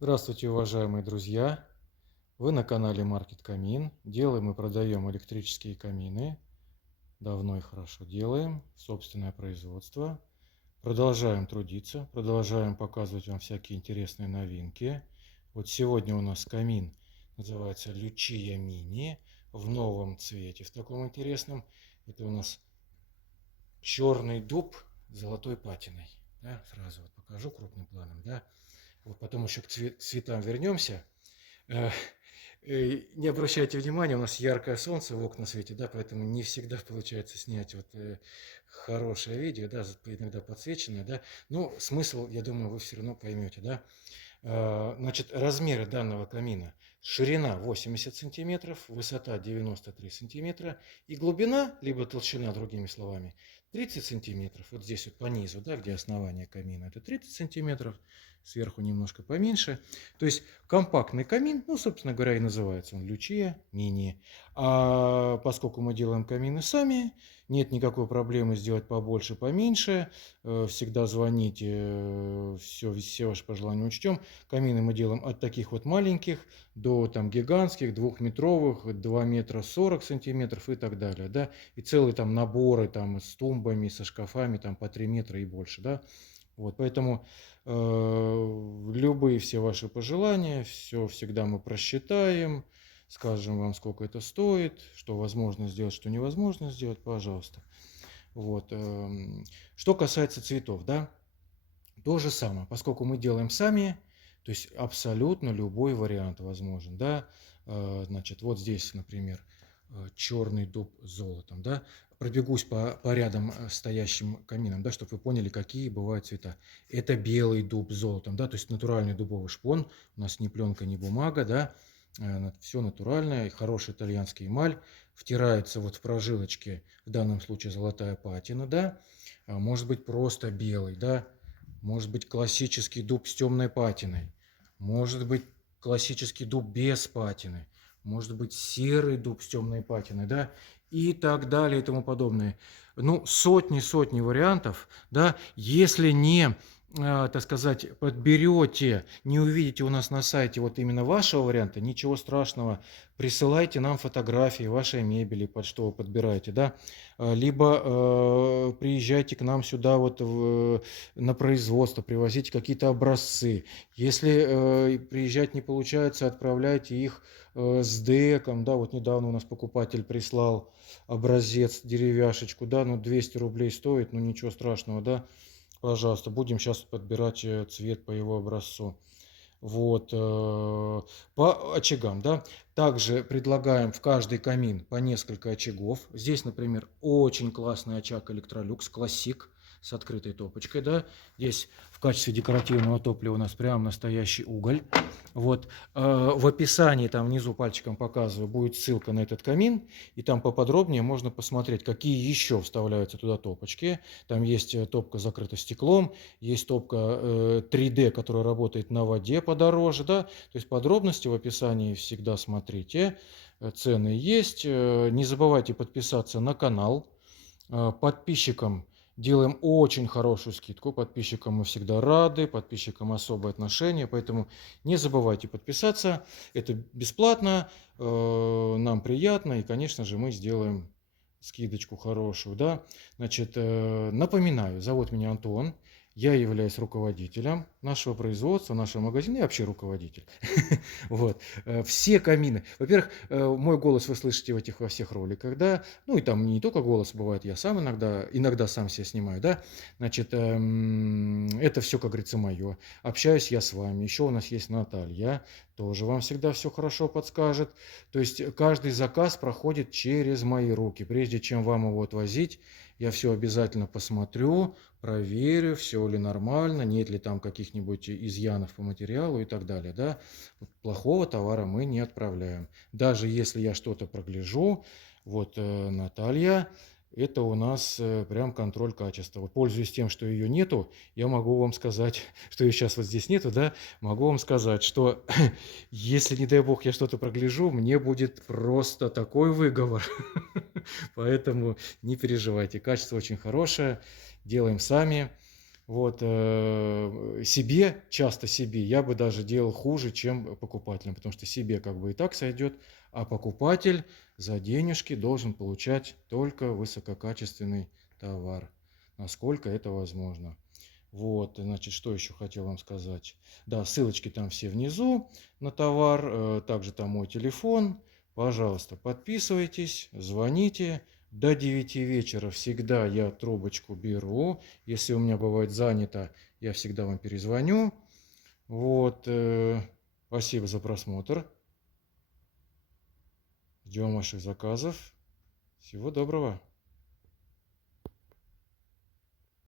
Здравствуйте, уважаемые друзья! Вы на канале Market Камин. Делаем и продаем электрические камины. Давно и хорошо делаем. Собственное производство. Продолжаем трудиться, продолжаем показывать вам всякие интересные новинки. Вот сегодня у нас камин называется Lucia Mini в новом цвете, в таком интересном. Это у нас черный дуб с золотой патиной. Да, сразу вот покажу крупным планом. Да. Вот потом еще к цветам вернемся. Э, Не обращайте внимания, у нас яркое солнце в окна светит, да, поэтому не всегда получается снять вот хорошее видео, да, иногда подсвеченное, да. Но смысл, я думаю, вы все равно поймете, да. Значит, размеры данного камина. Ширина 80 сантиметров, высота 93 сантиметра и глубина, либо толщина, другими словами, 30 сантиметров. Вот здесь вот по низу, да, где основание камина, это 30 сантиметров, сверху немножко поменьше. То есть компактный камин, ну, собственно говоря, и называется он Lucia Mini. А поскольку мы делаем камины сами, нет никакой проблемы сделать побольше, поменьше. Всегда звоните, все ваши пожелания учтем. Камины мы делаем от таких вот маленьких до там гигантских, двухметровых, 2 метра 40 сантиметров и так далее, да. И целые там наборы там с тумбами, со шкафами там по 3 метра и больше, да. Вот, поэтому любые все ваши пожелания, все всегда мы просчитаем, скажем вам, сколько это стоит, что возможно сделать, что невозможно сделать, пожалуйста. Вот. Что касается цветов, да, то же самое, поскольку мы делаем сами, то есть абсолютно любой вариант возможен, да. Значит, вот здесь, например, черный дуб с золотом, да. Пробегусь по рядом стоящим каминам, да, чтобы вы поняли, какие бывают цвета. Это белый дуб с золотом, да, то есть натуральный дубовый шпон, у нас ни пленка, ни бумага, да, все натуральное, хороший итальянский эмаль, втирается вот в прожилочки, в данном случае золотая патина, да, может быть просто белый, да, может быть классический дуб с темной патиной, может быть классический дуб без патины, может быть серый дуб с темной патиной, да, и так далее и тому подобное. Ну, сотни вариантов, да, если не, так сказать, подберете, не увидите у нас на сайте вот именно вашего варианта, ничего страшного, присылайте нам фотографии вашей мебели, под что вы подбираете, да, либо приезжайте к нам сюда вот на производство, привозите какие-то образцы. Если приезжать не получается, отправляйте их с деком, да, вот недавно у нас покупатель прислал образец, деревяшечку, да, ну 200 рублей стоит, ну ничего страшного, да, пожалуйста, будем сейчас подбирать цвет по его образцу. Вот, по очагам, да. Также предлагаем в каждый камин по несколько очагов. Здесь, например, очень классный очаг Electrolux Classic с открытой топочкой, да. Здесь в качестве декоративного топлива у нас прям настоящий уголь. Вот, в описании, там внизу пальчиком показываю, будет ссылка на этот камин, и там поподробнее можно посмотреть, какие еще вставляются туда топочки. Там есть топка закрыта стеклом, есть топка 3D, которая работает на воде подороже, да, то есть подробности в описании всегда смотрите, цены есть. Не забывайте подписаться на канал. Подписчикам делаем очень хорошую скидку, подписчикам мы всегда рады, подписчикам особое отношение, поэтому не забывайте подписаться, это бесплатно, нам приятно, и, конечно же, мы сделаем скидочку хорошую, да. Значит, напоминаю, зовут меня Антон, я являюсь руководителем нашего производства, нашего магазина и вообще руководитель. Вот. Все камины. Во-первых, мой голос вы слышите во всех роликах, да. Ну и там не только голос бывает, я сам иногда сам себя снимаю, да. Значит, это все, как говорится, мое. Общаюсь я с вами. Еще у нас есть Наталья, тоже вам всегда все хорошо подскажет. То есть каждый заказ проходит через мои руки. Прежде чем вам его отвозить, я все обязательно посмотрю, проверю, все ли нормально, нет ли там каких-нибудь изъянов по материалу и так далее, да. Плохого товара мы не отправляем. Даже если я что-то прогляжу, вот Наталья, это у нас прям контроль качества. Вот, пользуясь тем, что ее нету, я могу вам сказать, что ее сейчас вот здесь нету, да, могу вам сказать, что если, не дай бог, я что-то прогляжу, мне будет просто такой выговор. Поэтому не переживайте, качество очень хорошее, делаем сами. Вот, себе, часто себе, я бы даже делал хуже, чем покупателям, потому что себе как бы и так сойдет, а покупатель за денежки должен получать только высококачественный товар, насколько это возможно. Вот, значит, что еще хотел вам сказать? Да, ссылочки там все внизу на товар, также там мой телефон. Пожалуйста, подписывайтесь, звоните. До 9 вечера всегда я трубочку беру. Если у меня бывает занято, я всегда вам перезвоню. Вот, спасибо за просмотр. Ждем ваших заказов. Всего доброго.